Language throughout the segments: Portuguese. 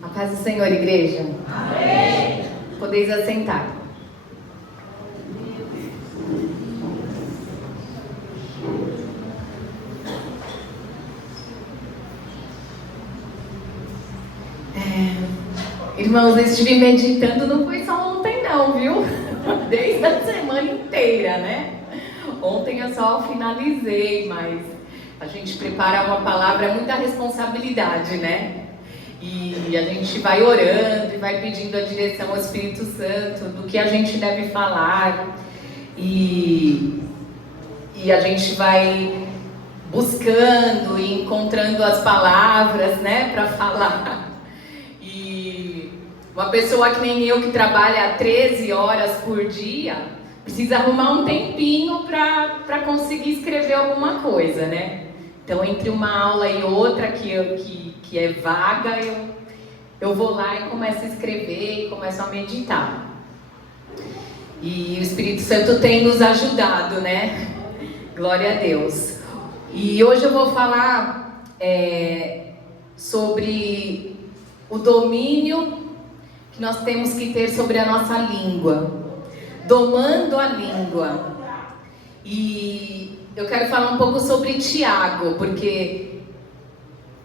A paz do Senhor, igreja. Amém. Podeis assentar. Irmãos, eu estive meditando, não foi só ontem não, viu? Desde a semana inteira, né? Ontem eu só finalizei, mas a gente preparar uma palavra é muita responsabilidade, né? E a gente vai orando e vai pedindo a direção ao Espírito Santo do que a gente deve falar. E a gente vai buscando e encontrando as palavras, né, para falar. E uma pessoa que nem eu, que trabalha 13 horas por dia, precisa arrumar um tempinho para conseguir escrever alguma coisa, né? Então, entre uma aula e outra que é vaga, eu vou lá e começo a escrever e começo a meditar. E o Espírito Santo tem nos ajudado, né? Glória a Deus. E hoje eu vou falar sobre o domínio que nós temos que ter sobre a nossa língua. Domando a língua. E eu quero falar um pouco sobre Tiago, porque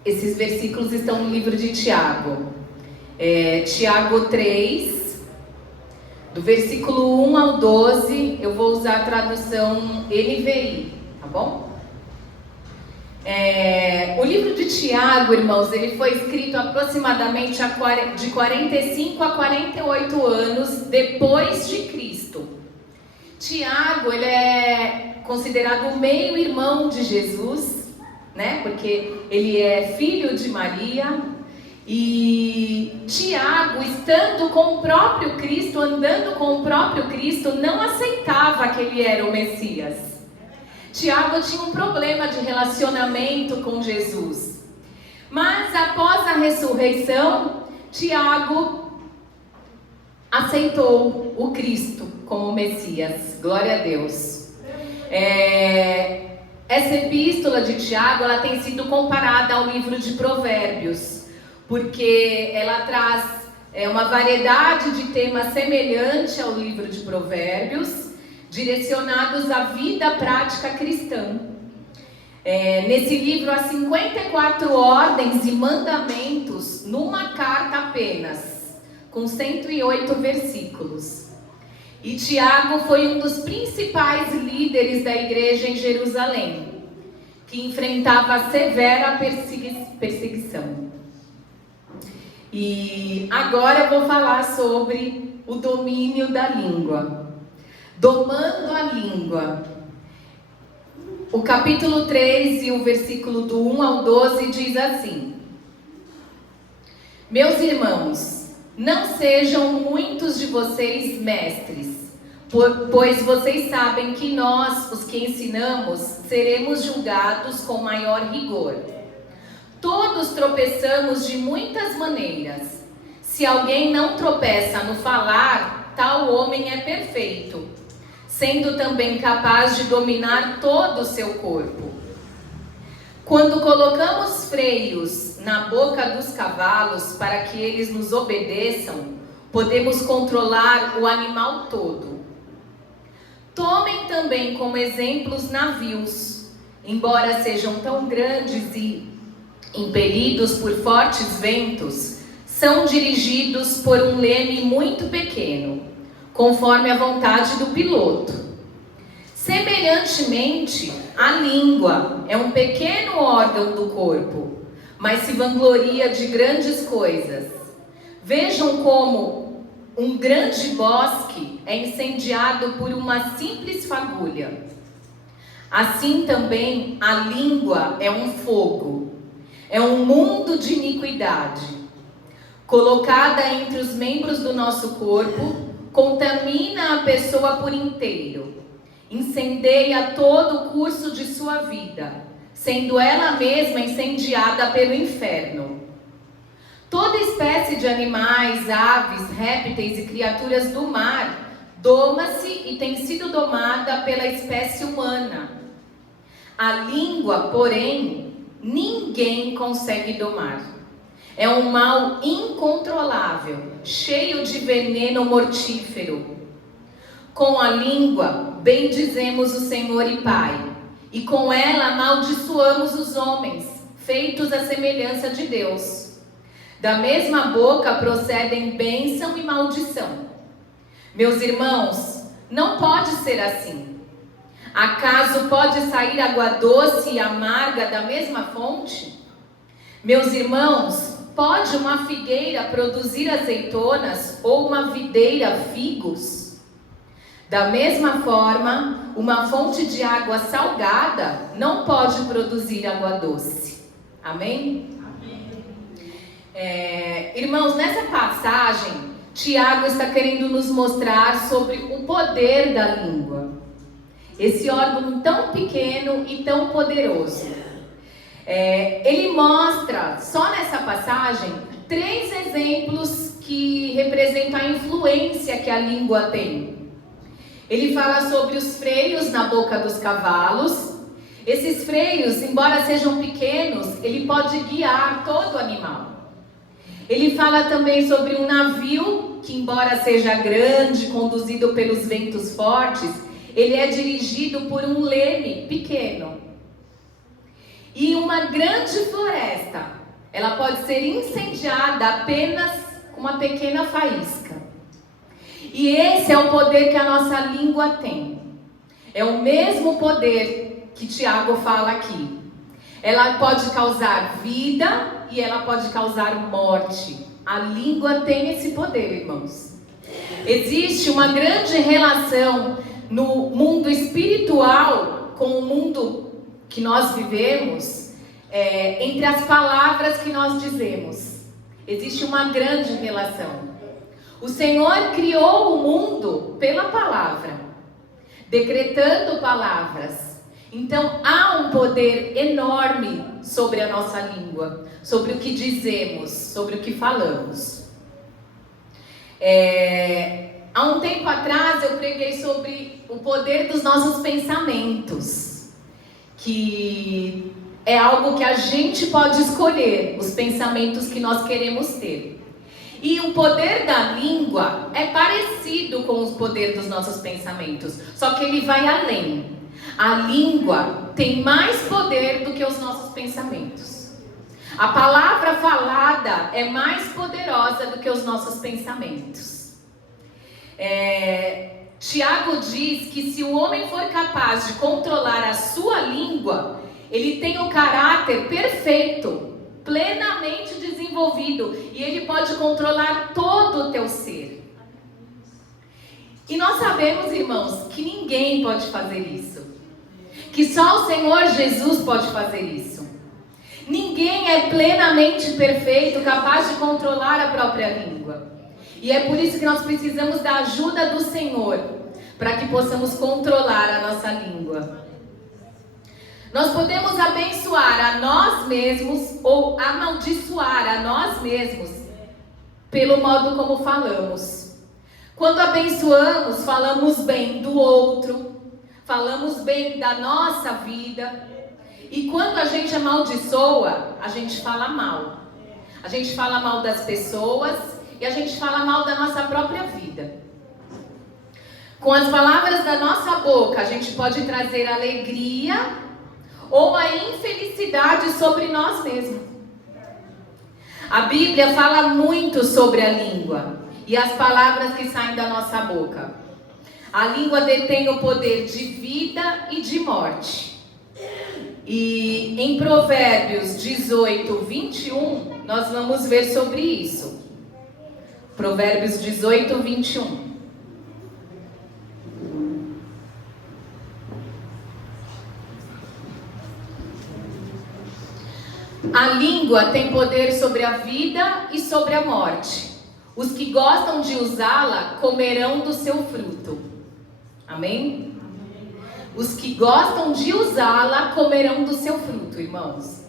esses versículos estão no livro de Tiago. Tiago 3, do versículo 1 ao 12, eu vou usar a tradução NVI, tá bom? O livro de Tiago, irmãos, ele foi escrito aproximadamente de 45 a 48 anos depois de Cristo. Tiago, ele é considerado o meio-irmão de Jesus, né? Porque ele é filho de Maria. E Tiago, estando com o próprio Cristo, andando com o próprio Cristo, não aceitava que ele era o Messias. Tiago tinha um problema de relacionamento com Jesus. Mas após a ressurreição, Tiago aceitou o Cristo como Messias. Glória a Deus. Essa epístola de Tiago, ela tem sido comparada ao livro de Provérbios, porque ela traz uma variedade de temas semelhante ao livro de Provérbios, direcionados à vida prática cristã. Nesse livro há 54 ordens e mandamentos numa carta apenas, com 108 versículos. E Tiago foi um dos principais líderes da igreja em Jerusalém, que enfrentava severa perseguição. E agora eu vou falar sobre o domínio da língua. Domando a língua. O capítulo 3 e o versículo do 1 ao 12 diz assim: Meus irmãos, não sejam muitos de vocês mestres, pois vocês sabem que nós, os que ensinamos, seremos julgados com maior rigor. Todos tropeçamos de muitas maneiras. Se alguém não tropeça no falar, tal homem é perfeito, sendo também capaz de dominar todo o seu corpo. Quando colocamos freios na boca dos cavalos para que eles nos obedeçam, podemos controlar o animal todo. Tomem também como exemplos navios, embora sejam tão grandes e impelidos por fortes ventos, são dirigidos por um leme muito pequeno, conforme a vontade do piloto. Semelhantemente, a língua é um pequeno órgão do corpo, mas se vangloria de grandes coisas. Vejam como um grande bosque é incendiado por uma simples fagulha. Assim também a língua é um fogo, é um mundo de iniquidade. Colocada entre os membros do nosso corpo, contamina a pessoa por inteiro. Incendeia todo o curso de sua vida, sendo ela mesma incendiada pelo inferno. Toda espécie de animais, aves, répteis e criaturas do mar doma-se e tem sido domada pela espécie humana. A língua, porém, ninguém consegue domar. É um mal incontrolável, cheio de veneno mortífero. Com a língua bendizemos o Senhor e Pai, e com ela amaldiçoamos os homens, feitos à semelhança de Deus. Da mesma boca procedem bênção e maldição. Meus irmãos, não pode ser assim. Acaso pode sair água doce e amarga da mesma fonte? Meus irmãos, pode uma figueira produzir azeitonas ou uma videira figos? Da mesma forma, uma fonte de água salgada não pode produzir água doce. Amém? Irmãos, nessa passagem, Tiago está querendo nos mostrar sobre o poder da língua. Esse órgão tão pequeno e tão poderoso. Ele mostra, só nessa passagem, 3 exemplos que representam a influência que a língua tem. Ele fala sobre os freios na boca dos cavalos. Esses freios, embora sejam pequenos, ele pode guiar todo o animal. Ele fala também sobre um navio que, embora seja grande, conduzido pelos ventos fortes, ele é dirigido por um leme pequeno. E uma grande floresta, ela pode ser incendiada apenas com uma pequena faísca. E esse é o poder que a nossa língua tem. É o mesmo poder que Tiago fala aqui. Ela pode causar vida e ela pode causar morte. A língua tem esse poder, irmãos. Existe uma grande relação no mundo espiritual com o mundo que nós vivemos, entre as palavras que nós dizemos. Existe uma grande relação. O Senhor criou o mundo pela palavra, decretando palavras. Então há um poder enorme sobre a nossa língua, sobre o que dizemos, sobre o que falamos. Há um tempo atrás eu preguei sobre o poder dos nossos pensamentos, que é algo que a gente pode escolher, os pensamentos que nós queremos ter. E o poder da língua é parecido com o poder dos nossos pensamentos, só que ele vai além. A língua tem mais poder do que os nossos pensamentos. A palavra falada é mais poderosa do que os nossos pensamentos. Tiago diz que se o homem for capaz de controlar a sua língua, ele tem o caráter perfeito, plenamente desenvolvido, e ele pode controlar todo o teu ser. E nós sabemos, irmãos, que ninguém pode fazer isso, que só o Senhor Jesus pode fazer isso. Ninguém é plenamente perfeito, capaz de controlar a própria língua. E é por isso que nós precisamos da ajuda do Senhor, para que possamos controlar a nossa língua. Nós podemos abençoar a nós mesmos ou amaldiçoar a nós mesmos pelo modo como falamos. Quando abençoamos, falamos bem do outro, falamos bem da nossa vida. E quando a gente amaldiçoa, a gente fala mal. A gente fala mal das pessoas e a gente fala mal da nossa própria vida. Com as palavras da nossa boca, a gente pode trazer alegria ou a infelicidade sobre nós mesmos. A Bíblia fala muito sobre a língua e as palavras que saem da nossa boca. A língua detém o poder de vida e de morte. E em Provérbios 18, 21, nós vamos ver sobre isso. Provérbios 18, 21. A língua tem poder sobre a vida e sobre a morte. Os que gostam de usá-la comerão do seu fruto. Amém? Os que gostam de usá-la comerão do seu fruto, irmãos.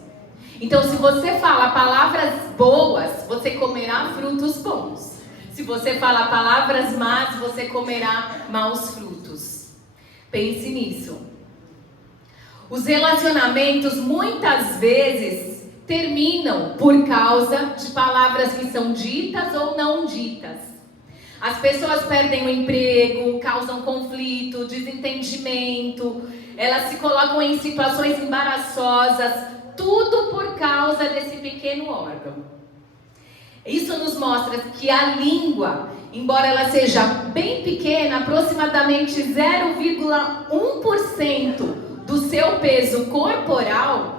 Então, se você fala palavras boas, você comerá frutos bons. Se você fala palavras más, você comerá maus frutos. Pense nisso. Os relacionamentos muitas vezes terminam por causa de palavras que são ditas ou não ditas. As pessoas perdem o emprego, causam conflito, desentendimento, elas se colocam em situações embaraçosas, tudo por causa desse pequeno órgão. Isso nos mostra que a língua, embora ela seja bem pequena, aproximadamente 0,1% do seu peso corporal,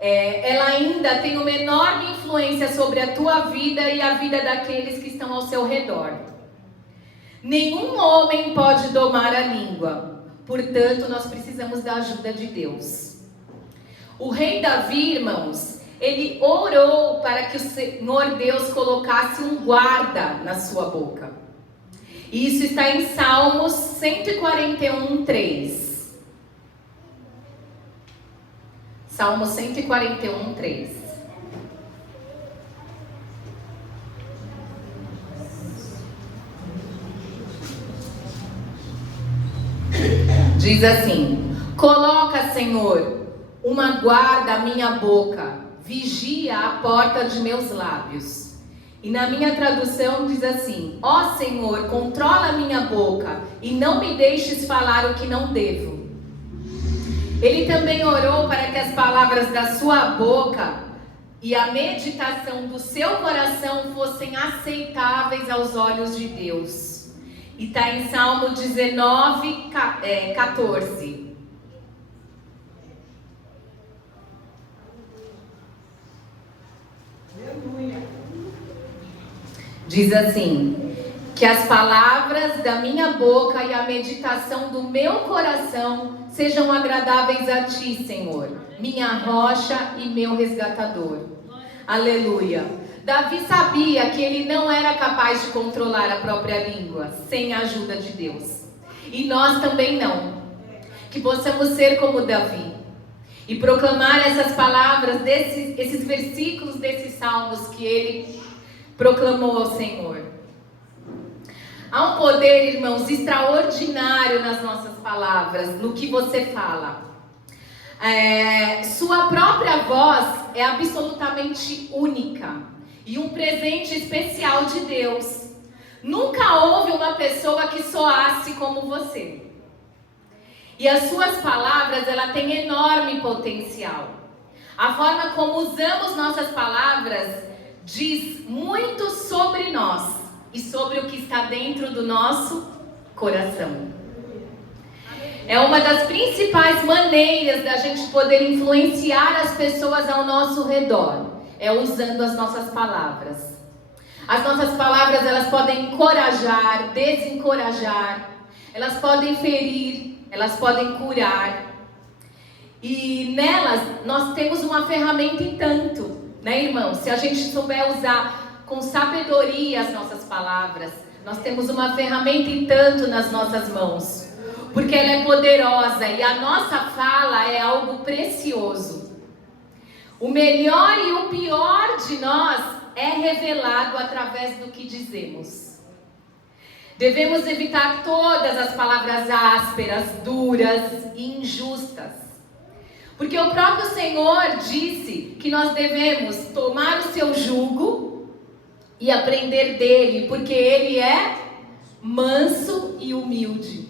ela ainda tem uma enorme influência sobre a tua vida e a vida daqueles que estão ao seu redor. Nenhum homem pode domar a língua, portanto nós precisamos da ajuda de Deus. O rei Davi, irmãos, ele orou para que o Senhor Deus colocasse um guarda na sua boca. E isso está em Salmos 141, 3. Salmo 141, 3. Diz assim: coloca, Senhor, uma guarda à minha boca, vigia a porta de meus lábios. E na minha tradução diz assim: ó Senhor, controla a minha boca e não me deixes falar o que não devo. Ele também orou para que as palavras da sua boca e a meditação do seu coração fossem aceitáveis aos olhos de Deus. E está em Salmo 19, 14. Diz assim: que as palavras da minha boca e a meditação do meu coração sejam agradáveis a ti, Senhor, minha rocha e meu resgatador. Aleluia. Davi sabia que ele não era capaz de controlar a própria língua sem a ajuda de Deus. E nós também não. Que possamos ser como Davi e proclamar essas palavras, esses versículos desses salmos que ele proclamou ao Senhor. Há um poder, irmãos, extraordinário nas nossas palavras, no que você fala. Sua própria voz é absolutamente única e um presente especial de Deus. Nunca houve uma pessoa que soasse como você. E as suas palavras, ela tem enorme potencial. A forma como usamos nossas palavras diz muito sobre nós e sobre o que está dentro do nosso coração. É uma das principais maneiras da gente poder influenciar as pessoas ao nosso redor, é usando as nossas palavras. As nossas palavras, elas podem encorajar, desencorajar, elas podem ferir, elas podem curar. E nelas nós temos uma ferramenta e tanto, né, irmão? Se a gente souber usar com sabedoria as nossas palavras, nós temos uma ferramenta e tanto nas nossas mãos, porque ela é poderosa e a nossa fala é algo precioso. O melhor e o pior de nós é revelado através do que dizemos. Devemos evitar todas as palavras ásperas, duras e injustas, porque o próprio Senhor disse que nós devemos tomar o seu jugo e aprender dele, porque ele é manso e humilde.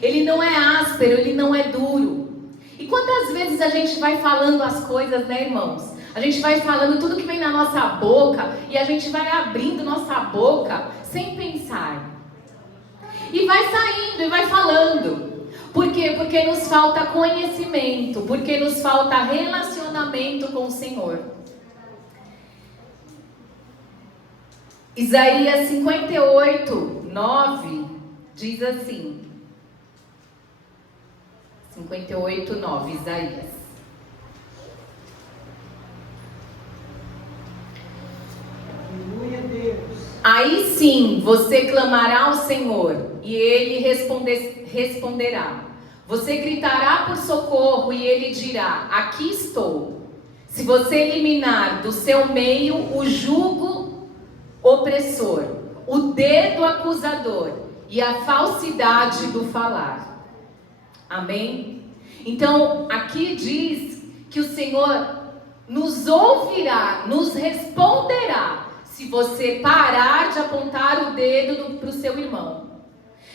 Ele não é áspero, ele não é duro. E quantas vezes a gente vai falando as coisas, né, irmãos? A gente vai falando tudo que vem na nossa boca e a gente vai abrindo nossa boca sem pensar. E vai saindo e vai falando. Por quê? Porque nos falta conhecimento, porque nos falta relacionamento com o Senhor. Isaías 58, 9 diz assim. 58, 9, Isaías. Aleluia, Deus. Aí sim você clamará ao Senhor e ele responderá. Você gritará por socorro e ele dirá: aqui estou. Se você eliminar do seu meio o jugo opressor, o dedo acusador e a falsidade do falar. Amém? Então, aqui diz que o Senhor nos ouvirá, nos responderá, se você parar de apontar o dedo para o seu irmão.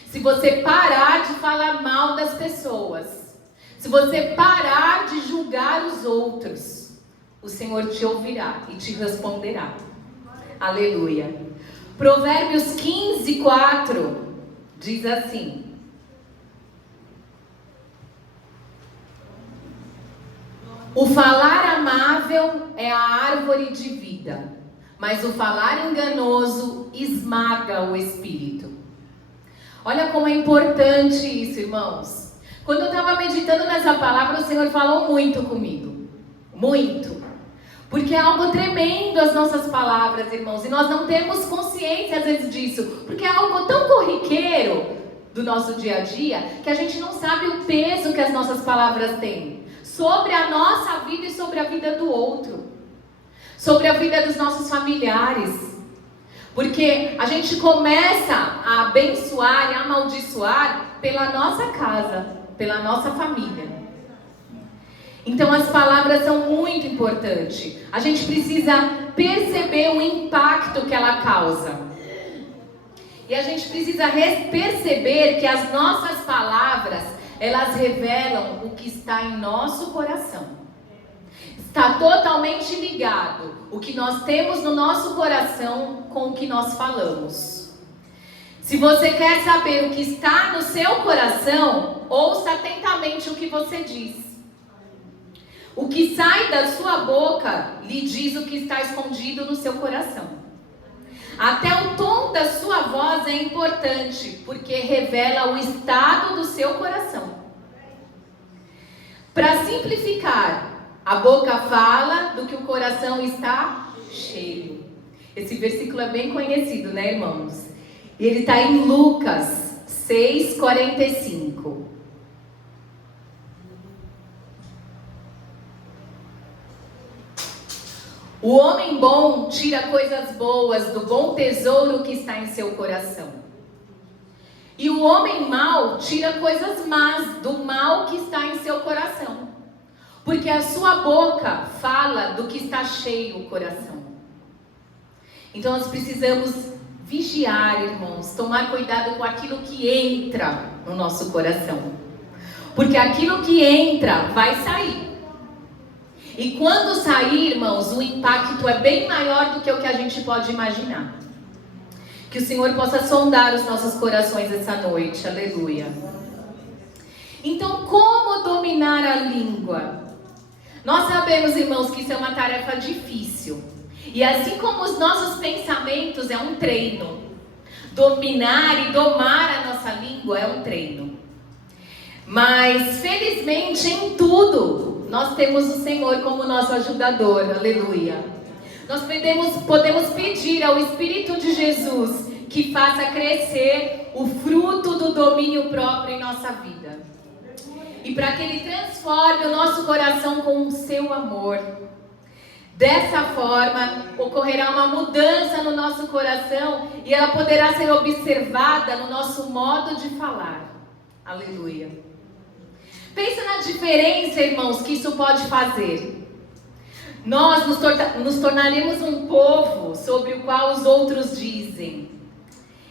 Se você parar de falar mal das pessoas. Se você parar de julgar os outros. O Senhor te ouvirá e te responderá. Aleluia. Provérbios 15:4 diz assim: o falar amável é a árvore de vida, mas o falar enganoso esmaga o espírito. Olha como é importante isso, irmãos. Quando eu estava meditando nessa palavra, o Senhor falou muito comigo. Muito. Porque é algo tremendo as nossas palavras, irmãos. E nós não temos consciência às vezes disso. Porque é algo tão corriqueiro do nosso dia a dia, que a gente não sabe o peso que as nossas palavras têm. Sobre a nossa vida e sobre a vida do outro. Sobre a vida dos nossos familiares. Porque a gente começa a abençoar e amaldiçoar pela nossa casa, pela nossa família. Então as palavras são muito importantes. A gente precisa perceber o impacto que ela causa. E a gente precisa perceber que as nossas palavras, elas revelam o que está em nosso coração. Está totalmente ligado o que nós temos no nosso coração com o que nós falamos. Se você quer saber o que está no seu coração, ouça atentamente o que você diz. O que sai da sua boca lhe diz o que está escondido no seu coração. Até o tom da sua voz é importante, porque revela o estado do seu coração. Para simplificar, a boca fala do que o coração está cheio. Esse versículo é bem conhecido, né, irmãos? E ele está em Lucas 6:45. O homem bom tira coisas boas do bom tesouro que está em seu coração. E o homem mau tira coisas más do mal que está em seu coração. Porque a sua boca fala do que está cheio o coração. Então nós precisamos vigiar, irmãos, tomar cuidado com aquilo que entra no nosso coração. Porque aquilo que entra vai sair. E quando sair, irmãos, o impacto é bem maior do que o que a gente pode imaginar. Que o Senhor possa sondar os nossos corações essa noite, aleluia. Então, como dominar a língua? Nós sabemos, irmãos, que isso é uma tarefa difícil. E assim como os nossos pensamentos é um treino. Dominar e domar a nossa língua é um treino. Mas, felizmente, em tudo, nós temos o Senhor como nosso ajudador, aleluia. Nós podemos pedir ao Espírito de Jesus que faça crescer o fruto do domínio próprio em nossa vida. E para que Ele transforme o nosso coração com o seu amor. Dessa forma, ocorrerá uma mudança no nosso coração e ela poderá ser observada no nosso modo de falar. Aleluia. Pensa na diferença, irmãos, que isso pode fazer. Nós nos tornaremos um povo sobre o qual os outros dizem: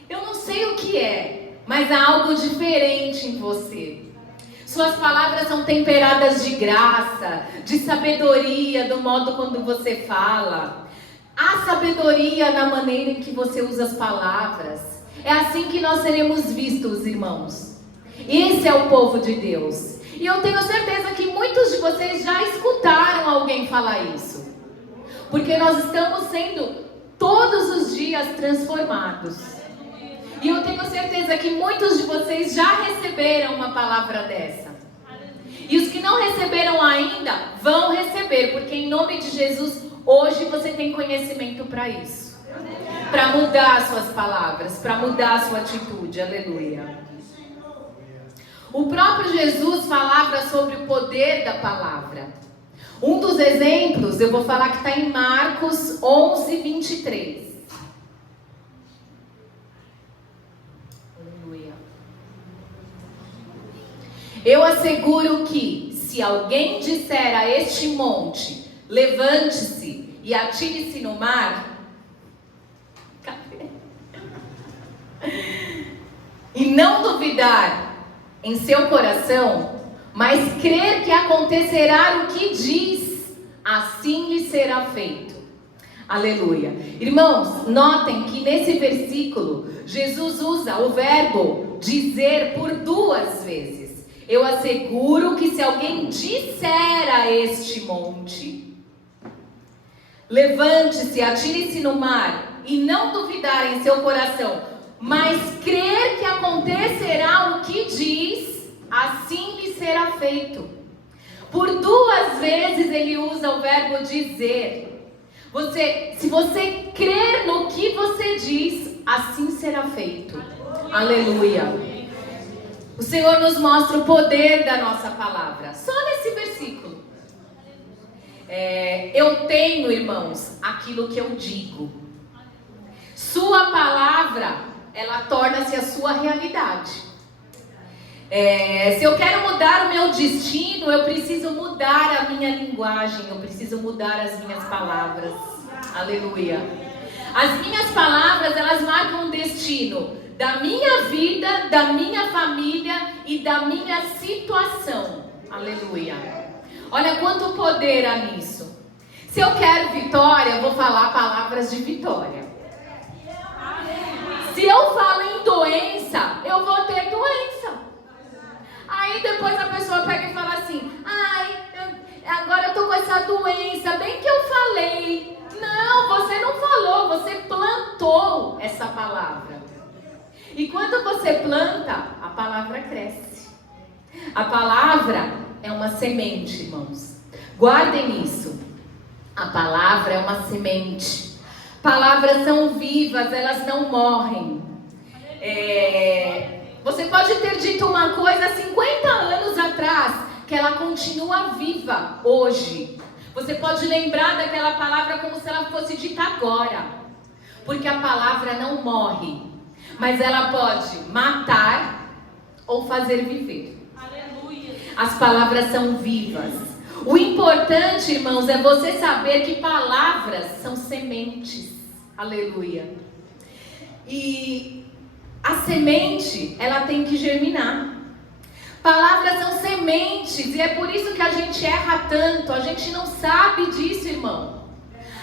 eu não sei o que é, mas há algo diferente em você. Suas palavras são temperadas de graça, de sabedoria, do modo quando você fala. Há sabedoria na maneira em que você usa as palavras. É assim que nós seremos vistos, irmãos. Esse é o povo de Deus. E eu tenho certeza que muitos de vocês já escutaram alguém falar isso. Porque nós estamos sendo todos os dias transformados. E eu tenho certeza que muitos de vocês já receberam uma palavra dessa. E os que não receberam ainda, vão receber. Porque em nome de Jesus, hoje você tem conhecimento para isso. Para mudar as suas palavras, para mudar a sua atitude. Aleluia. O próprio Jesus falava sobre o poder da palavra. Um dos exemplos, eu vou falar que está em Marcos 11:23. Aleluia. Eu asseguro que, se alguém disser a este monte, Levante-se e atire-se no mar. Cadê? E não duvidar em seu coração, mas crer que acontecerá o que diz, assim lhe será feito. Aleluia. Irmãos, notem que nesse versículo, Jesus usa o verbo dizer por 2 vezes. Eu asseguro que se alguém disser a este monte, levante-se, atire-se no mar, e não duvidar em seu coração, mas crer que acontecerá o que diz, assim lhe será feito. Por 2 vezes ele usa o verbo dizer. Se você crer no que você diz, assim será feito. Aleluia. O Senhor nos mostra o poder da nossa palavra. Só nesse versículo. Eu tenho, irmãos, aquilo que eu digo. Sua palavra, ela torna-se a sua realidade. Se eu quero mudar o meu destino, eu preciso mudar a minha linguagem, eu preciso mudar as minhas palavras. Aleluia. As minhas palavras, elas marcam o destino da minha vida, da minha família e da minha situação. Aleluia. Olha quanto poder há nisso. Se eu quero vitória, eu vou falar palavras de vitória. Se eu falo em doença, eu vou ter doença. Aí depois a pessoa pega e fala assim: agora eu tô com essa doença, bem que eu falei. Não, você não falou, você plantou essa palavra. E quando você planta, a palavra cresce. A palavra é uma semente, irmãos. Guardem isso. A palavra é uma semente. Palavras são vivas, elas não morrem. Você pode ter dito uma coisa há 50 anos atrás, que ela continua viva hoje. Você pode lembrar daquela palavra como se ela fosse dita agora. Porque a palavra não morre, mas ela pode matar ou fazer viver. Aleluia. As palavras são vivas. O importante, irmãos, é você saber que palavras são sementes. Aleluia. E a semente, ela tem que germinar. Palavras são sementes, e é por isso que a gente erra tanto. A gente não sabe disso, irmão.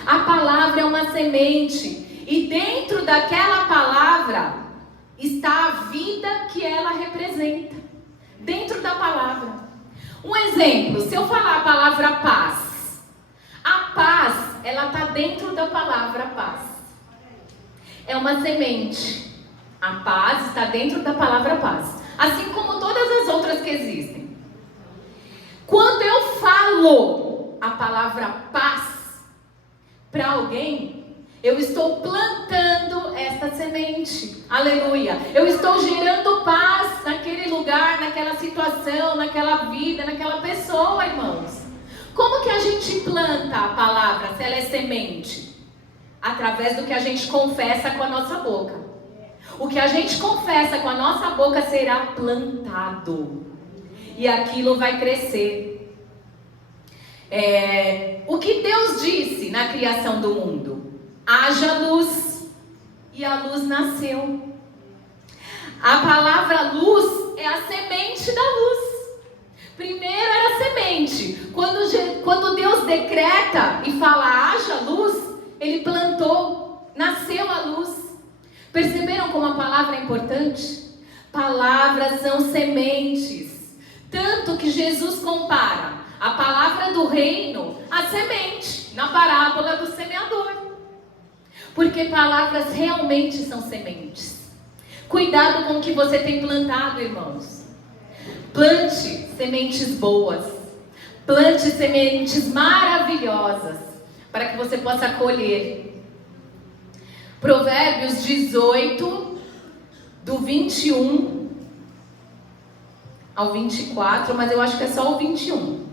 A palavra é uma semente, e dentro daquela palavra está a vida que ela representa. Dentro da palavra. Um exemplo, se eu falar a palavra paz, a paz, ela está dentro da palavra paz. É uma semente. A paz está dentro da palavra paz. Assim como todas as outras que existem. Quando eu falo a palavra paz para alguém, eu estou plantando essa semente. Aleluia. Eu estou gerando paz naquele lugar, naquela situação, naquela vida, naquela pessoa, irmãos. Como que a gente planta a palavra se ela é semente? Através do que a gente confessa com a nossa boca. O que a gente confessa com a nossa boca será plantado. E aquilo vai crescer. O que Deus disse na criação do mundo? Haja luz. E a luz nasceu. A palavra luz é a semente da luz. Primeiro era a semente. Quando Deus decreta e fala haja luz, Ele plantou, nasceu a luz. Perceberam como a palavra é importante? Palavras são sementes. Tanto que Jesus compara a palavra do reino à semente, na parábola do semeador. Porque palavras realmente são sementes. Cuidado com o que você tem plantado, irmãos. Plante sementes boas. Plante sementes maravilhosas, para que você possa colher. Provérbios 18, do 21 ao 24, mas eu acho que é só o 21.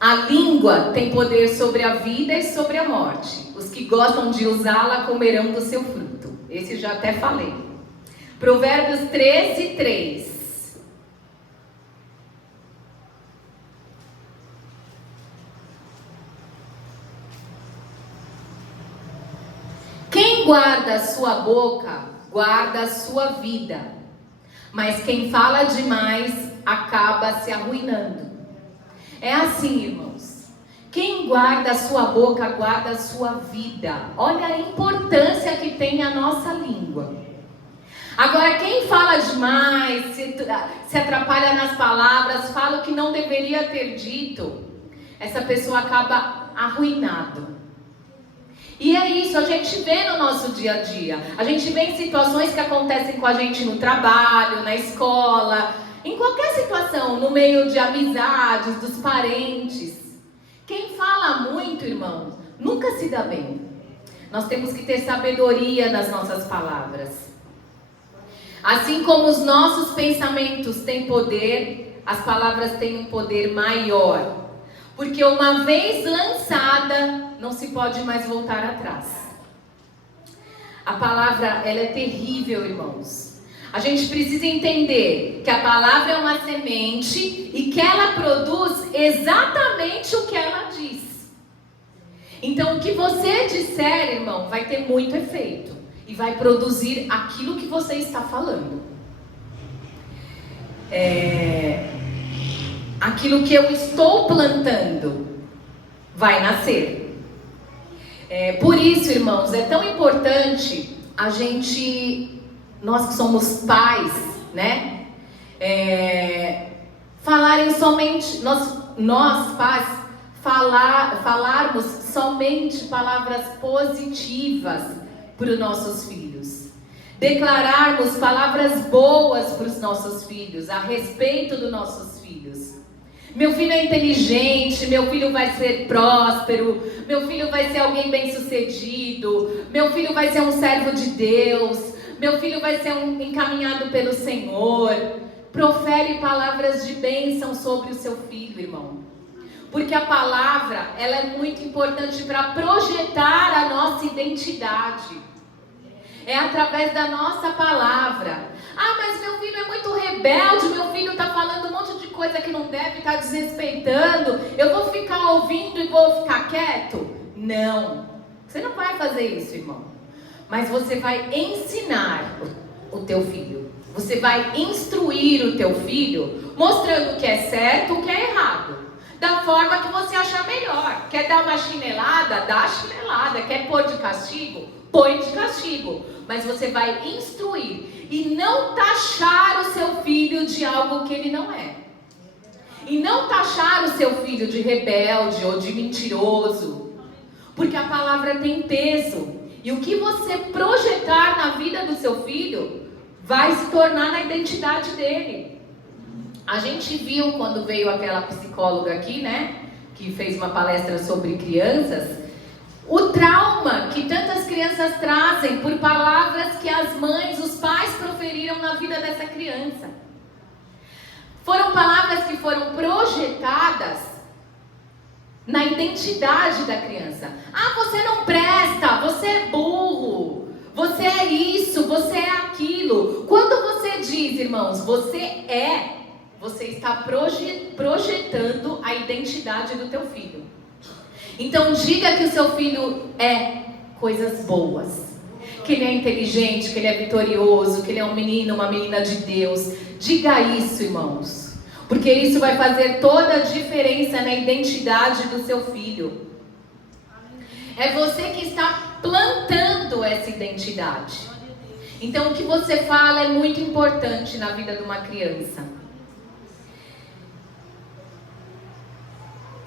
A língua tem poder sobre a vida e sobre a morte. Os que gostam de usá-la comerão do seu fruto. Esse já até falei. Provérbios 13, 3. guarda a sua boca, guarda a sua vida. Mas quem fala demais acaba se arruinando. É assim, irmãos. Quem guarda a sua boca, guarda a sua vida. Olha a importância que tem a nossa língua. Agora, quem fala demais, se atrapalha nas palavras, fala o que não deveria ter dito, essa pessoa acaba arruinado. E é isso, a gente vê no nosso dia a dia. A gente vê em situações que acontecem com a gente no trabalho, na escola, em qualquer situação, no meio de amizades, dos parentes. Quem fala muito, irmãos, nunca se dá bem. Nós temos que ter sabedoria nas nossas palavras. Assim como os nossos pensamentos têm poder, as palavras têm um poder maior. Porque uma vez lançada, não se pode mais voltar atrás. A palavra, ela é terrível, irmãos. A gente precisa entender que a palavra é uma semente e que ela produz exatamente o que ela diz. Então, o que você disser, irmão, vai ter muito efeito e vai produzir aquilo que você está falando. Aquilo que eu estou plantando vai nascer. Por isso, irmãos, é tão importante a gente, nós que somos pais, né? Falarem somente, nós pais, falarmos somente palavras positivas para os nossos filhos. Declararmos palavras boas para os nossos filhos, a respeito dos nossos filhos. Meu filho é inteligente, meu filho vai ser próspero, meu filho vai ser alguém bem-sucedido, meu filho vai ser um servo de Deus, meu filho vai ser um encaminhado pelo Senhor. Profere palavras de bênção sobre o seu filho, irmão. Porque a palavra, ela é muito importante para projetar a nossa identidade. É através da nossa palavra. Ah, mas meu filho é muito rebelde, meu filho está falando um monte de coisa que não deve, está desrespeitando. Eu vou ficar ouvindo e vou ficar quieto? Não, você não vai fazer isso, irmão. Mas você vai ensinar o teu filho. Você vai instruir o teu filho, mostrando o que é certo, o que é errado. Da forma que você achar melhor. Quer dar uma chinelada? Dá a chinelada. Quer pôr de castigo? Põe de castigo. Mas você vai instruir e não taxar o seu filho de algo que ele não é. E não taxar o seu filho de rebelde ou de mentiroso. Porque a palavra tem peso. E o que você projetar na vida do seu filho vai se tornar na identidade dele. A gente viu quando veio aquela psicóloga aqui, né? Que fez uma palestra sobre crianças. O trauma que tantas crianças trazem por palavras que as mães, os pais proferiram na vida dessa criança. Foram palavras que foram projetadas na identidade da criança. Ah, você não presta, você é burro, você é isso, você é aquilo. Quando você diz, irmãos, você está projetando a identidade do teu filho. Então diga que o seu filho é coisas boas, que ele é inteligente, que ele é vitorioso, que ele é um menino, uma menina de Deus. Diga isso, irmãos, porque isso vai fazer toda a diferença na identidade do seu filho. É você que está plantando essa identidade. Então o que você fala é muito importante na vida de uma criança.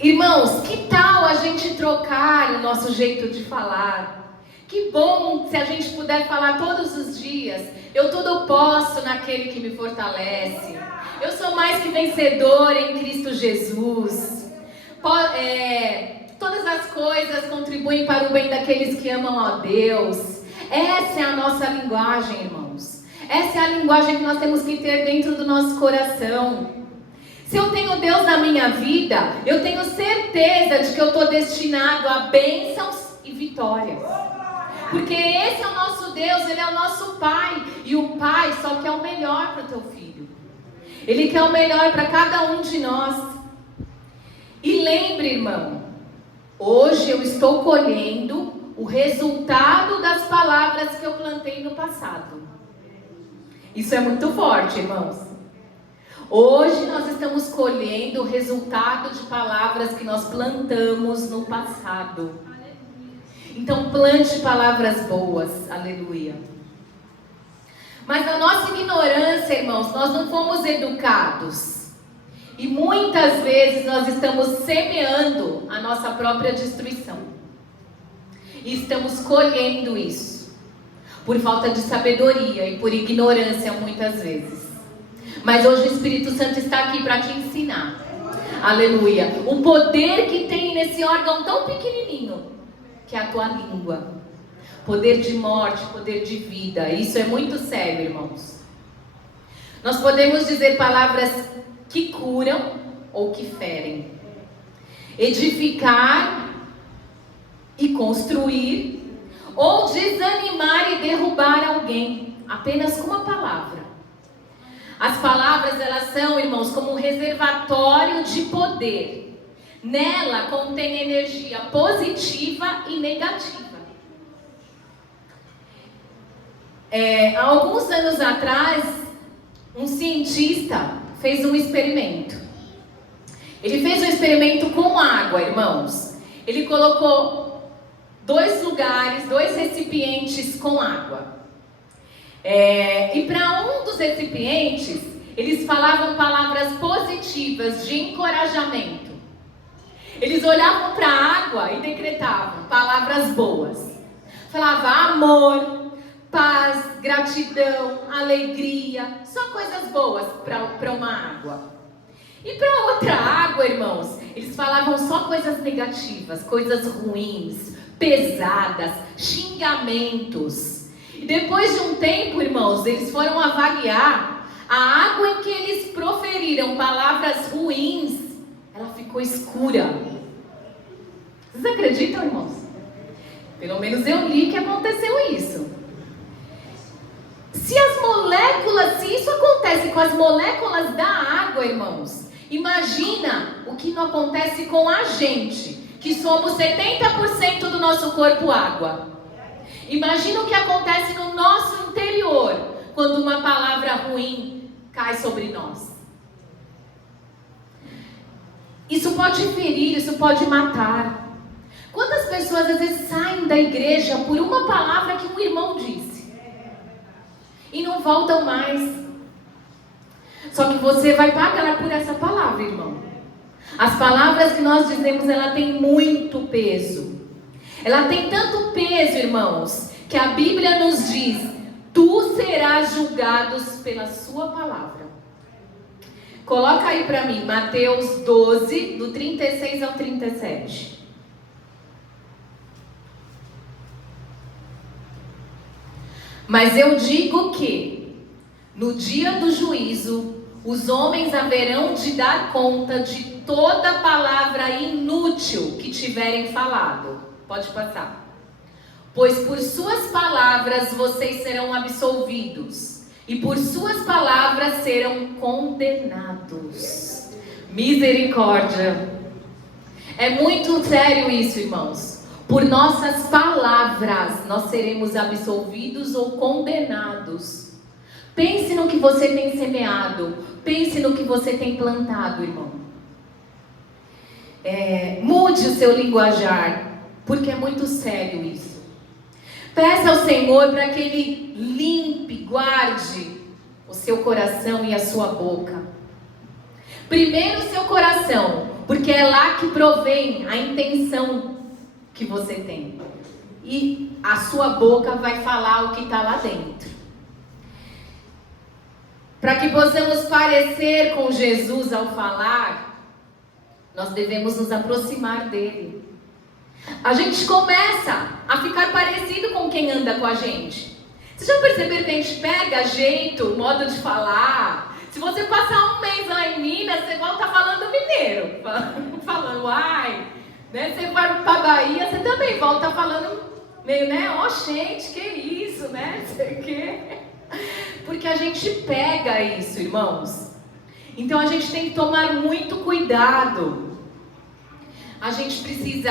Irmãos, que tal a gente trocar o nosso jeito de falar? Que bom se a gente puder falar todos os dias. Eu tudo posso naquele que me fortalece. Eu sou mais que vencedor em Cristo Jesus. Todas as coisas contribuem para o bem daqueles que amam a Deus. Essa é a nossa linguagem, irmãos. Essa é a linguagem que nós temos que ter dentro do nosso coração. Se eu tenho Deus na minha vida, eu tenho certeza de que eu estou destinado a bênçãos e vitórias. Porque esse é o nosso Deus, Ele é o nosso Pai. E o Pai só quer o melhor para o teu filho. Ele quer o melhor para cada um de nós. E lembre, irmão, hoje eu estou colhendo o resultado das palavras que eu plantei no passado. Isso é muito forte, irmãos. Hoje nós estamos colhendo o resultado de palavras que nós plantamos no passado. Então plante palavras boas, aleluia. Mas na nossa ignorância, irmãos, nós não fomos educados. E muitas vezes nós estamos semeando a nossa própria destruição. E estamos colhendo isso por falta de sabedoria e por ignorância muitas vezes. Mas hoje o Espírito Santo está aqui para te ensinar. Aleluia. O poder que tem nesse órgão tão pequenininho, que é a tua língua. Poder de morte, poder de vida. Isso é muito sério, irmãos. Nós podemos dizer palavras que curam ou que ferem. Edificar e construir, ou desanimar e derrubar alguém, apenas com uma palavra. As palavras, elas são, irmãos, como um reservatório de poder. Nela contém energia positiva e negativa. Há alguns anos atrás, um cientista fez um experimento. Ele fez um experimento com água, irmãos. Ele colocou 2 lugares, 2 recipientes com água. E para um dos recipientes, eles falavam palavras positivas de encorajamento. Eles olhavam para a água e decretavam palavras boas. Falava amor, paz, gratidão, alegria, só coisas boas para uma água. E para outra água, irmãos, eles falavam só coisas negativas, coisas ruins, pesadas, xingamentos. E depois de um tempo, irmãos, eles foram avaliar a água em que eles proferiram palavras ruins, ela ficou escura. Vocês acreditam, irmãos? Pelo menos eu li que aconteceu isso. Se isso acontece com as moléculas da água, irmãos, imagina o que não acontece com a gente, que somos 70% do nosso corpo água. Imagina o que acontece no nosso interior, quando uma palavra ruim cai sobre nós. Isso pode ferir, isso pode matar. Quantas pessoas às vezes saem da igreja por uma palavra que um irmão disse e não voltam mais? Só que você vai pagar por essa palavra, irmão. As palavras que nós dizemos, ela tem muito peso. Ela tem tanto peso, irmãos, que a Bíblia nos diz: tu serás julgados pela sua palavra. Coloca aí para mim, Mateus 12, do 36 ao 37. Mas eu digo que, no dia do juízo, os homens haverão de dar conta de toda palavra inútil que tiverem falado. Pode passar. Pois por suas palavras vocês serão absolvidos, e por suas palavras serão condenados. Misericórdia. É muito sério isso, irmãos. Por nossas palavras nós seremos absolvidos ou condenados. Pense no que você tem semeado. Pense no que você tem plantado, irmão. Mude o seu linguajar, porque é muito sério isso. Peça ao Senhor para que Ele limpe, guarde o seu coração e a sua boca. Primeiro o seu coração, porque é lá que provém a intenção que você tem. E a sua boca vai falar o que está lá dentro. Para que possamos parecer com Jesus ao falar, nós devemos nos aproximar dele. A gente começa a ficar parecido com quem anda com a gente. Vocês já perceberam que a gente pega jeito, modo de falar? Se você passar um mês lá em Minas, você volta falando mineiro. Falando, ai, né? Você vai para Bahia, você também volta falando meio, né? Ó, gente, que isso, né? Sei o quê. Porque a gente pega isso, irmãos. Então a gente tem que tomar muito cuidado. A gente precisa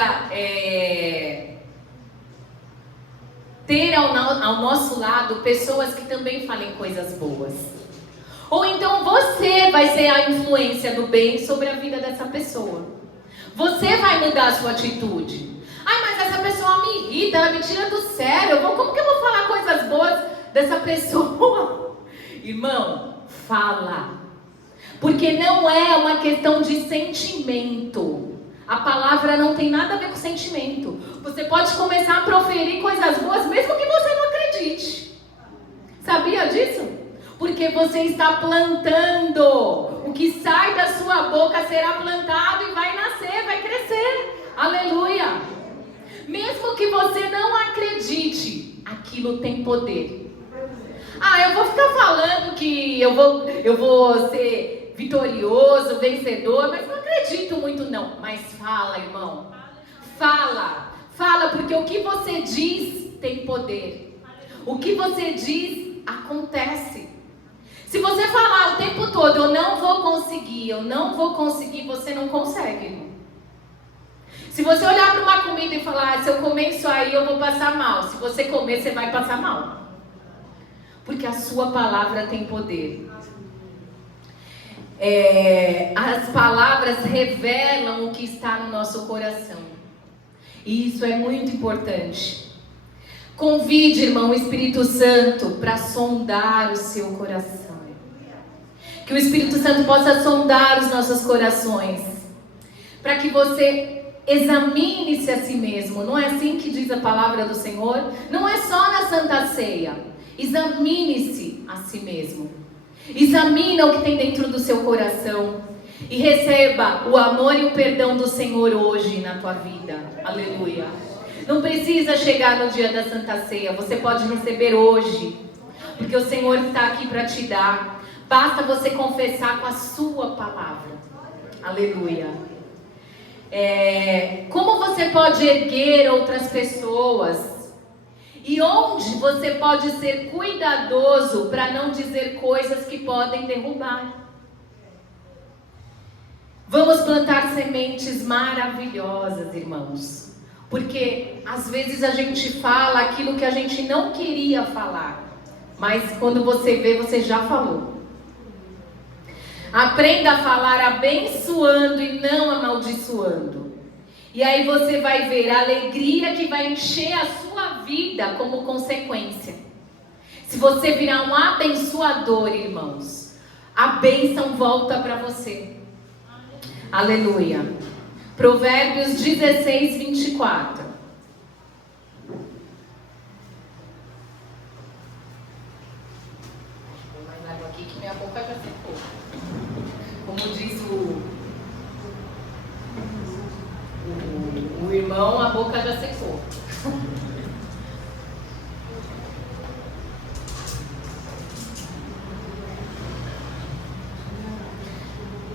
ter ao nosso lado pessoas que também falem coisas boas. Ou então você vai ser a influência do bem sobre a vida dessa pessoa. Você vai mudar a sua atitude. Ai, mas essa pessoa me irrita, ela me tira do sério. Como que eu vou falar coisas boas dessa pessoa? Irmão, fala. Porque não é uma questão de sentimento. A palavra não tem nada a ver com sentimento. Você pode começar a proferir coisas boas mesmo que você não acredite. Sabia disso? Porque você está plantando. O que sai da sua boca será plantado e vai nascer, vai crescer. Aleluia. Mesmo que você não acredite, aquilo tem poder. Eu vou ficar falando que eu vou ser vitorioso, vencedor, mas não acredito muito não. Mas fala, irmão. Fala, porque o que você diz tem poder. O que você diz acontece. Se você falar o tempo todo, eu não vou conseguir, você não consegue, irmão. Se você olhar para uma comida e falar, se eu comer isso aí, eu vou passar mal. Se você comer, você vai passar mal. Porque a sua palavra tem poder. As palavras revelam o que está no nosso coração. E isso é muito importante. Convide, irmão, o Espírito Santo para sondar o seu coração. Que o Espírito Santo possa sondar os nossos corações. Para que você examine-se a si mesmo. Não é assim que diz a palavra do Senhor? Não é só na Santa Ceia. Examine-se a si mesmo. Examina o que tem dentro do seu coração. E receba o amor e o perdão do Senhor hoje na tua vida. Aleluia. Não precisa chegar no dia da Santa Ceia. Você pode receber hoje. Porque o Senhor está aqui para te dar. Basta você confessar com a sua palavra. Aleluia. Como você pode erguer outras pessoas? E onde você pode ser cuidadoso para não dizer coisas que podem derrubar? Vamos plantar sementes maravilhosas, irmãos. Porque às vezes a gente fala aquilo que a gente não queria falar. Mas quando você vê, você já falou. Aprenda a falar abençoando e não amaldiçoando. E aí você vai ver a alegria que vai encher a sua vida como consequência. Se você virar um abençoador, irmãos, a bênção volta para você. Aleluia. Provérbios 16, 24. Vou mais água aqui que minha boca já secou. Como diz o irmão, a boca já secou.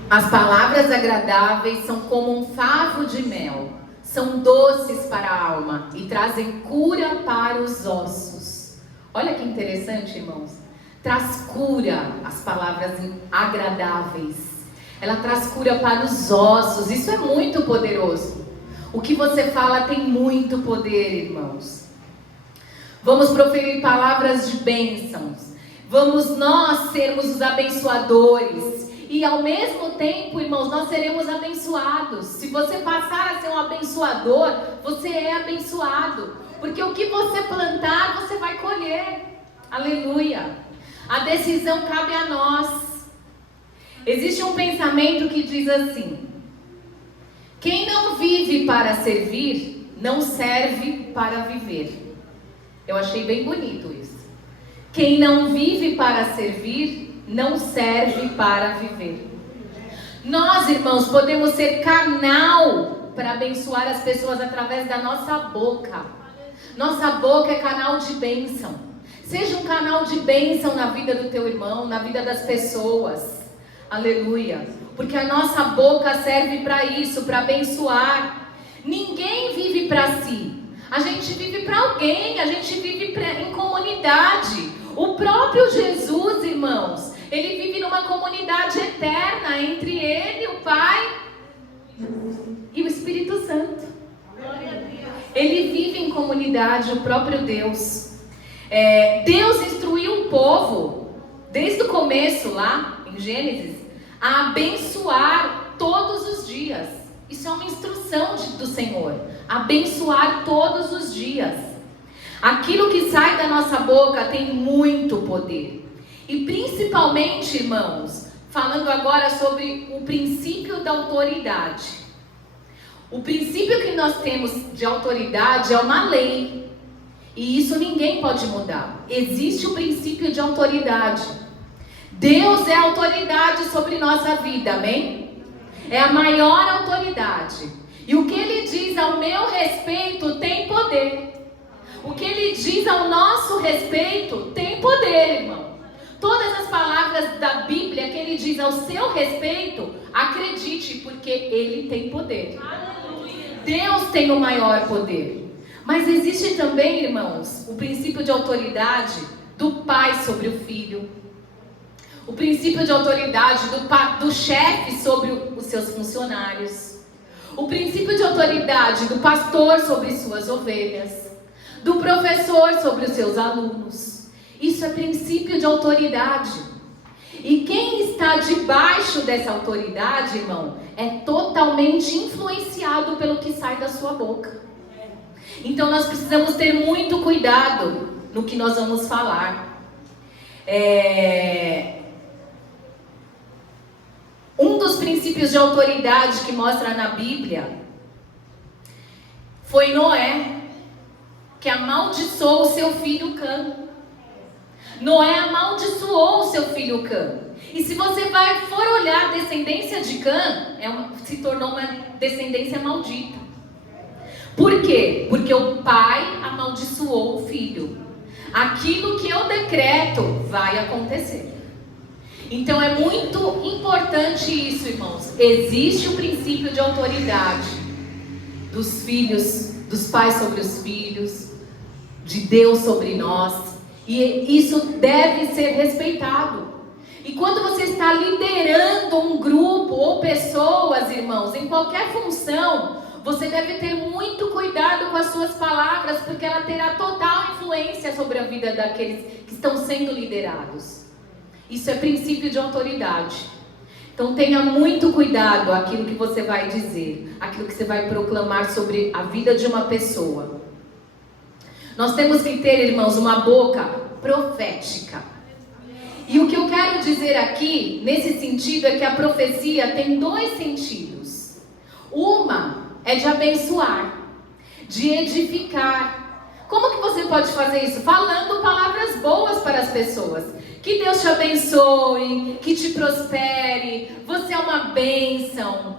As palavras agradáveis são como um favo de mel, são doces para a alma e trazem cura para os ossos. Olha que interessante, irmãos. Traz cura, as palavras agradáveis. Ela traz cura para os ossos. Isso é muito poderoso. O que você fala tem muito poder, irmãos. Vamos proferir palavras de bênçãos. Vamos nós sermos os abençoadores. E ao mesmo tempo, irmãos, nós seremos abençoados. Se você passar a ser um abençoador, você é abençoado. Porque o que você plantar, você vai colher. Aleluia. A decisão cabe a nós. Existe um pensamento que diz assim: quem não vive para servir, não serve para viver. Eu achei bem bonito isso. Quem não vive para servir, não serve para viver. Nós, irmãos, podemos ser canal para abençoar as pessoas através da nossa boca. Nossa boca é canal de bênção. Seja um canal de bênção na vida do teu irmão, na vida das pessoas. Aleluia. Porque a nossa boca serve para isso, para abençoar. Ninguém vive para si. A gente vive para alguém, a gente vive em comunidade. O próprio Jesus, irmãos, ele vive numa comunidade eterna entre ele, o Pai e o Espírito Santo. Ele vive em comunidade o próprio Deus. Deus instruiu o povo, desde o começo lá, em Gênesis, a abençoar todos os dias. Isso é uma instrução do Senhor, abençoar todos os dias. Aquilo que sai da nossa boca tem muito poder. E principalmente, irmãos, falando agora sobre o princípio da autoridade. O princípio que nós temos de autoridade é uma lei. E isso ninguém pode mudar. Existe o princípio de autoridade. Deus é a autoridade sobre nossa vida, amém? É a maior autoridade. E o que Ele diz ao meu respeito tem poder. O que Ele diz ao nosso respeito tem poder, irmão. Todas as palavras da Bíblia que Ele diz ao seu respeito, acredite, porque Ele tem poder. Deus tem o maior poder. Mas existe também, irmãos, o princípio de autoridade do pai sobre o filho. O princípio de autoridade do chefe sobre os seus funcionários. O princípio de autoridade do pastor sobre suas ovelhas. Do professor sobre os seus alunos. Isso é princípio de autoridade. E quem está debaixo dessa autoridade, irmão, é totalmente influenciado pelo que sai da sua boca. Então nós precisamos ter muito cuidado no que nós vamos falar. Um dos princípios de autoridade que mostra na Bíblia foi Noé, que amaldiçoou o seu filho Cã. Noé amaldiçoou o seu filho Cã. E se você for olhar a descendência de Cã, se tornou uma descendência maldita. Por quê? Porque o pai amaldiçoou o filho. Aquilo que eu decreto vai acontecer. Então é muito importante isso, irmãos. Existe o princípio de autoridade dos filhos, dos pais sobre os filhos, de Deus sobre nós. E isso deve ser respeitado. E quando você está liderando um grupo ou pessoas, irmãos, em qualquer função, você deve ter muito cuidado com as suas palavras, porque ela terá total influência sobre a vida daqueles que estão sendo liderados. Isso é princípio de autoridade. Então tenha muito cuidado aquilo que você vai dizer, aquilo que você vai proclamar sobre a vida de uma pessoa. Nós temos que ter, irmãos, uma boca profética. E o que eu quero dizer aqui, nesse sentido, é que a profecia tem dois sentidos. Uma é de abençoar, de edificar. Como que você pode fazer isso? Falando palavras boas para as pessoas. Que Deus te abençoe, que te prospere, você é uma bênção.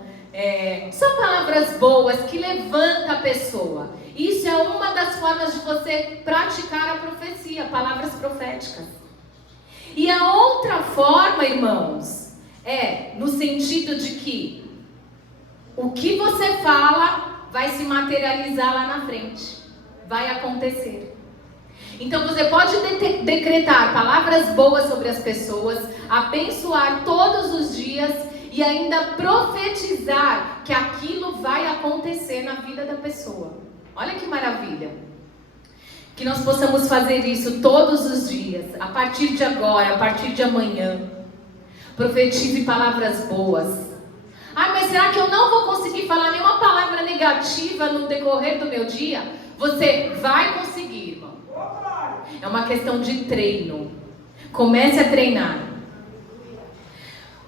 São palavras boas que levantam a pessoa. Isso é uma das formas de você praticar a profecia, palavras proféticas. E a outra forma, irmãos, é no sentido de que o que você fala vai se materializar lá na frente, vai acontecer. Então você pode decretar palavras boas sobre as pessoas, abençoar todos os dias e ainda profetizar que aquilo vai acontecer na vida da pessoa. Olha que maravilha! Que nós possamos fazer isso todos os dias, a partir de agora, a partir de amanhã. Profetize palavras boas. Mas será que eu não vou conseguir falar nenhuma palavra negativa no decorrer do meu dia? Você vai conseguir, irmão. É uma questão de treino. Comece a treinar.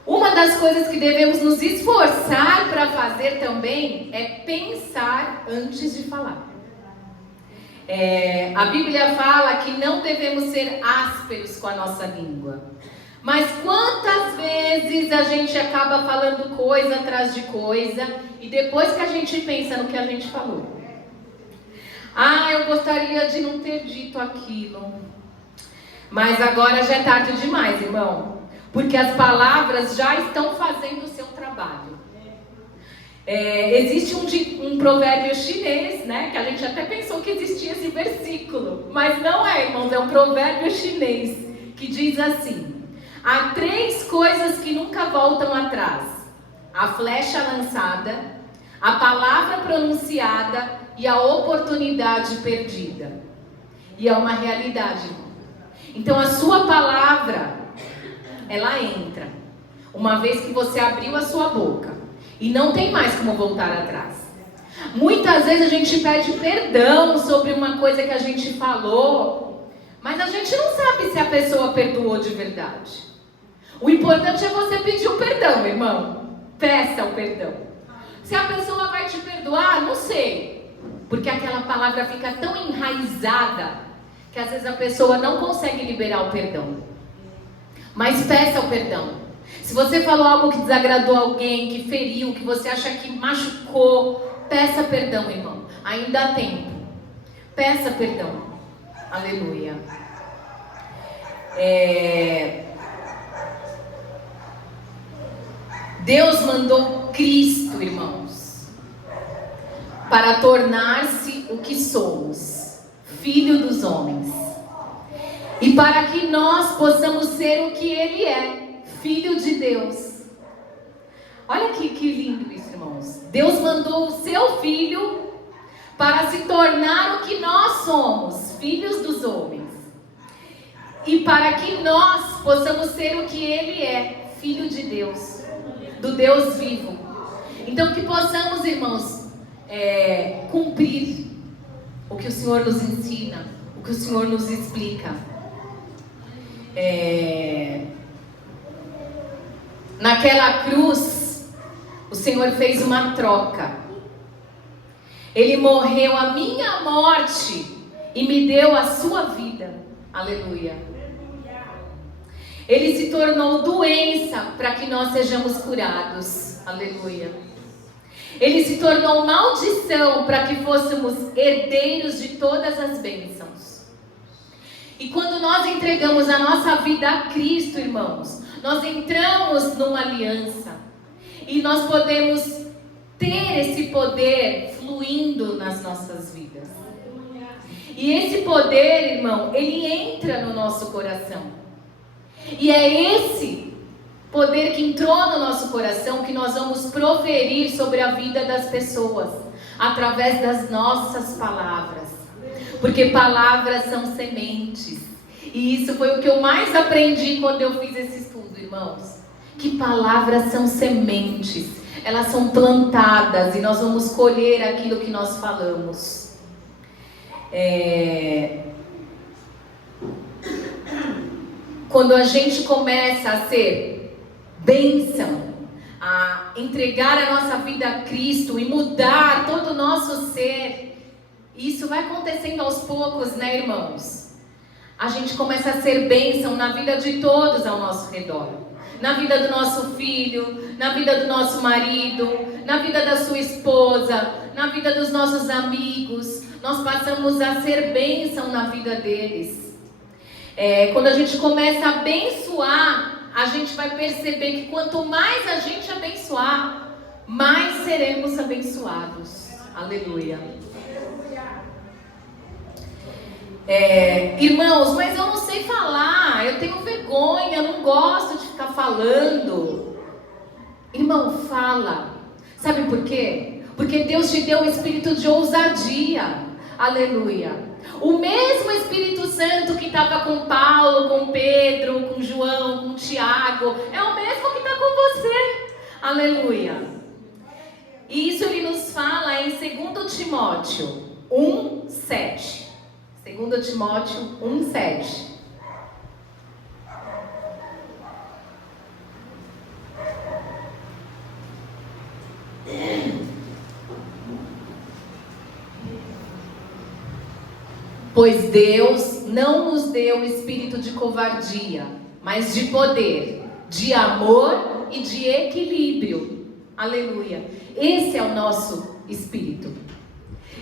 Uma das coisas que devemos nos esforçar para fazer também é pensar antes de falar. A Bíblia fala que não devemos ser ásperos com a nossa língua. Mas quantas vezes a gente acaba falando coisa atrás de coisa e depois que a gente pensa no que a gente falou? Eu gostaria de não ter dito aquilo. Mas agora já é tarde demais, irmão. Porque as palavras já estão fazendo o seu trabalho. Existe um provérbio chinês, né? Que a gente até pensou que existia esse versículo. Mas não é, irmãos. É um provérbio chinês que diz assim: há 3 coisas que nunca voltam atrás: a flecha lançada, a palavra pronunciada e a oportunidade perdida. E é uma realidade, irmão. Então a sua palavra, ela entra. Uma vez que você abriu a sua boca. E não tem mais como voltar atrás. Muitas vezes a gente pede perdão sobre uma coisa que a gente falou. Mas a gente não sabe se a pessoa perdoou de verdade. O importante é você pedir o perdão, irmão. Peça o perdão. Se a pessoa vai te perdoar, não sei. Porque aquela palavra fica tão enraizada que às vezes a pessoa não consegue liberar o perdão. Mas peça o perdão. Se você falou algo que desagradou alguém, que feriu, que você acha que machucou, peça perdão, irmão. Ainda há tempo. Peça perdão. Aleluia. Deus mandou Cristo, irmãos, para tornar-se o que somos, filho dos homens. E para que nós possamos ser o que Ele é, filho de Deus. Olha que lindo isso, irmãos. Deus mandou o seu filho para se tornar o que nós somos, filhos dos homens. E para que nós possamos ser o que Ele é, filho de Deus, do Deus vivo. Então que possamos, irmãos, cumprir o que o Senhor nos ensina, o que o Senhor nos explica. Naquela cruz, o Senhor fez uma troca. Ele morreu a minha morte e me deu a sua vida. Aleluia. Ele se tornou doença para que nós sejamos curados. Aleluia. Ele se tornou maldição para que fôssemos herdeiros de todas as bênçãos. E quando nós entregamos a nossa vida a Cristo, irmãos, nós entramos numa aliança. E nós podemos ter esse poder fluindo nas nossas vidas. E esse poder, irmão, ele entra no nosso coração. E é esse poder que entrou no nosso coração que nós vamos proferir sobre a vida das pessoas, através das nossas palavras. Porque palavras são sementes. E isso foi o que eu mais aprendi quando eu fiz esse estudo, irmãos. Que palavras são sementes. Elas são plantadas e nós vamos colher aquilo que nós falamos. Quando a gente começa a ser bênção, a entregar a nossa vida a Cristo e mudar todo o nosso ser, isso vai acontecendo aos poucos, né, irmãos? A gente começa a ser bênção na vida de todos ao nosso redor. Na vida do nosso filho, na vida do nosso marido, na vida da sua esposa, na vida dos nossos amigos. Nós passamos a ser bênção na vida deles. Quando a gente começa a abençoar, a gente vai perceber que quanto mais a gente abençoar, mais seremos abençoados. Aleluia. Irmãos, mas eu não sei falar, eu tenho vergonha, eu não gosto de ficar falando. Irmão, fala. Sabe por quê? Porque Deus te deu um espírito de ousadia. Aleluia. O mesmo Espírito Santo que estava com Paulo, com Pedro, com João, com Tiago, é o mesmo que está com você. Aleluia. E isso ele nos fala em 2 Timóteo 1:7. 2 Timóteo 1:7. Pois Deus não nos deu espírito de covardia, mas de poder, de amor e de equilíbrio. Aleluia. Esse é o nosso espírito.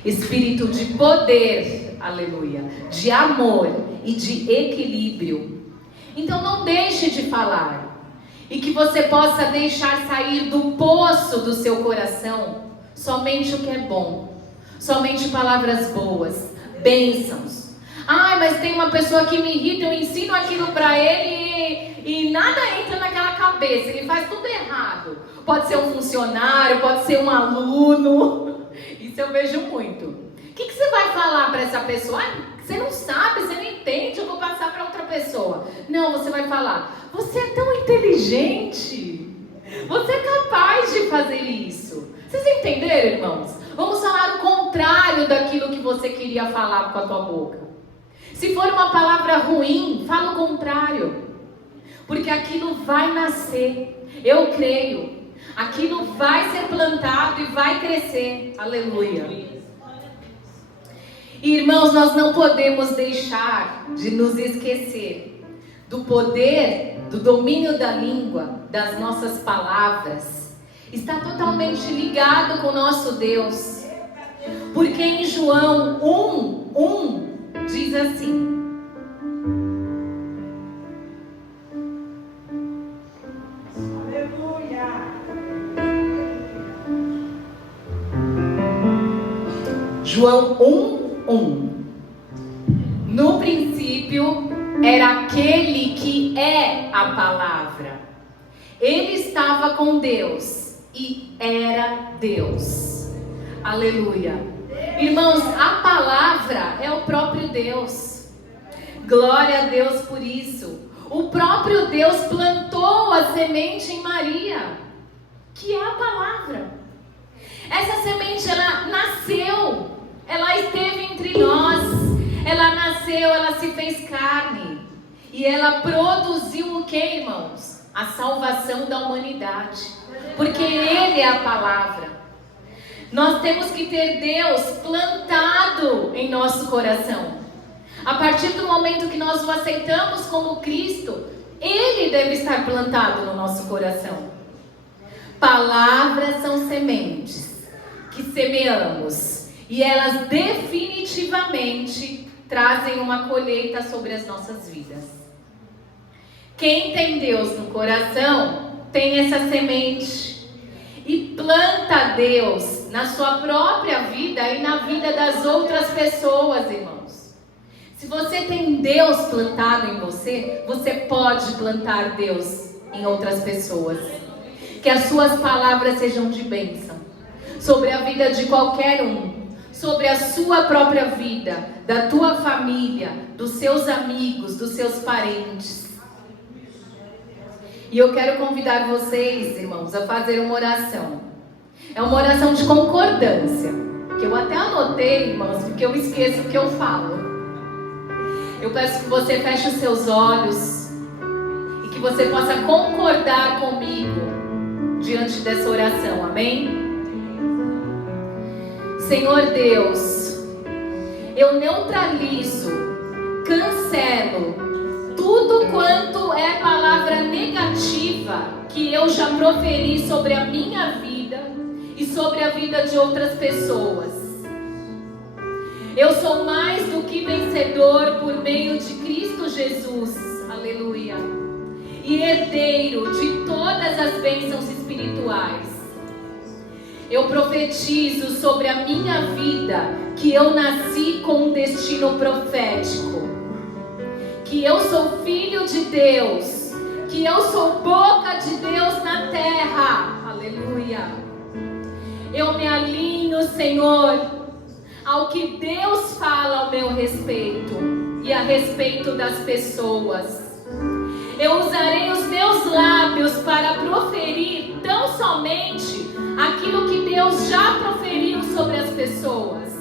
Espírito de poder, aleluia, de amor e de equilíbrio. Então não deixe de falar. E que você possa deixar sair do poço do seu coração somente o que é bom. Somente palavras boas. Bênçãos. Mas tem uma pessoa que me irrita, eu ensino aquilo para ele e nada entra naquela cabeça, ele faz tudo errado. Pode ser um funcionário, pode ser um aluno. Isso eu vejo muito. que você vai falar para essa pessoa? Você não sabe, você não entende, eu vou passar para outra pessoa. Não, você vai falar, você é tão inteligente, você é capaz de fazer isso. Vocês entenderam, irmãos? Vamos falar o contrário daquilo que você queria falar com a tua boca. Se for uma palavra ruim, fala o contrário. Porque aquilo vai nascer. Eu creio. Aquilo vai ser plantado e vai crescer. Aleluia. Irmãos, nós não podemos deixar de nos esquecer do poder, do domínio da língua, das nossas palavras. Está totalmente ligado com o nosso Deus. Porque em João 1:1 diz assim: João 1:1. No princípio era aquele que é a palavra. Ele estava com Deus e era Deus. Aleluia. Irmãos, a palavra é o próprio Deus. Glória a Deus por isso. O próprio Deus plantou a semente em Maria, que é a palavra. Essa semente, ela nasceu, ela esteve entre nós, ela nasceu, ela se fez carne, e ela produziu o que, irmãos? A salvação da humanidade, porque Ele é a palavra. Nós temos que ter Deus plantado em nosso coração. A partir do momento que nós o aceitamos como Cristo, Ele deve estar plantado no nosso coração. Palavras são sementes que semeamos, e elas definitivamente trazem uma colheita sobre as nossas vidas. Quem tem Deus no coração tem essa semente e planta Deus na sua própria vida e na vida das outras pessoas, irmãos. Se você tem Deus plantado em você, você pode plantar Deus em outras pessoas. Que as suas palavras sejam de bênção sobre a vida de qualquer um, sobre a sua própria vida, da tua família, dos seus amigos, dos seus parentes. E eu quero convidar vocês, irmãos, a fazer uma oração. É uma oração de concordância, que eu até anotei, irmãos, porque eu esqueço o que eu falo. Eu peço que você feche os seus olhos e que você possa concordar comigo diante dessa oração, amém? Senhor Deus, eu neutralizo, cancelo tudo quanto é palavra negativa que eu já proferi sobre a minha vida e sobre a vida de outras pessoas. Eu sou mais do que vencedor por meio de Cristo Jesus, aleluia, e herdeiro de todas as bênçãos espirituais. Eu profetizo sobre a minha vida que eu nasci com um destino profético, que eu sou filho de Deus, que eu sou boca de Deus na terra, aleluia. Eu me alinho, Senhor, ao que Deus fala ao meu respeito e a respeito das pessoas. Eu usarei os meus lábios para proferir tão somente aquilo que Deus já proferiu sobre as pessoas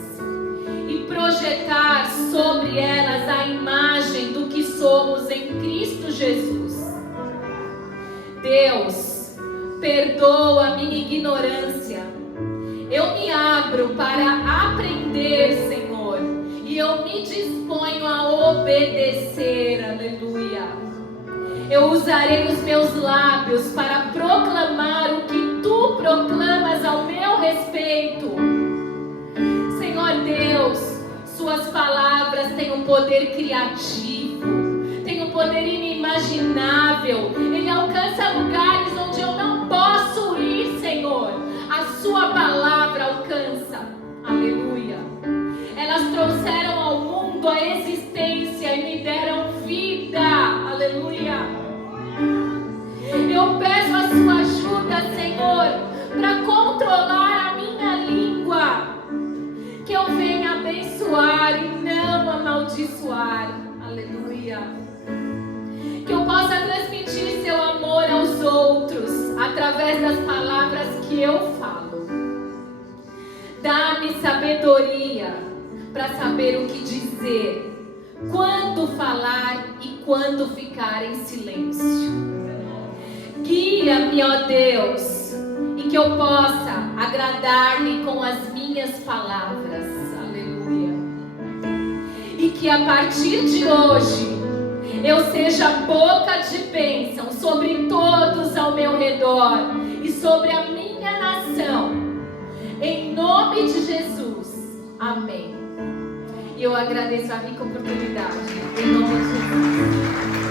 e projetar sobre elas a imagem do que somos em Cristo Jesus. Deus, perdoa a minha ignorância. Eu me abro para aprender, Senhor, e eu me disponho a obedecer, aleluia. Eu usarei os meus lábios para proclamar o que Tu proclamas ao meu respeito. Senhor Deus, Suas palavras têm um poder criativo, têm um poder inimaginável. Ele alcança lugares onde eu não posso ir, Senhor. A Sua palavra alcança, aleluia. Elas trouxeram ao mundo a existência e me deram vida, aleluia. Eu peço a Sua ajuda, Senhor, para controlar a minha língua, que eu venha através das palavras que eu falo. Dá-me sabedoria para saber o que dizer, quando falar e quando ficar em silêncio. Guia-me, ó Deus, e que eu possa agradar-lhe com as minhas palavras. Aleluia. E que a partir de hoje eu seja boca de bênção sobre todos ao meu redor e sobre a minha nação. Em nome de Jesus. Amém. E eu agradeço a rica oportunidade. Em nome de Jesus.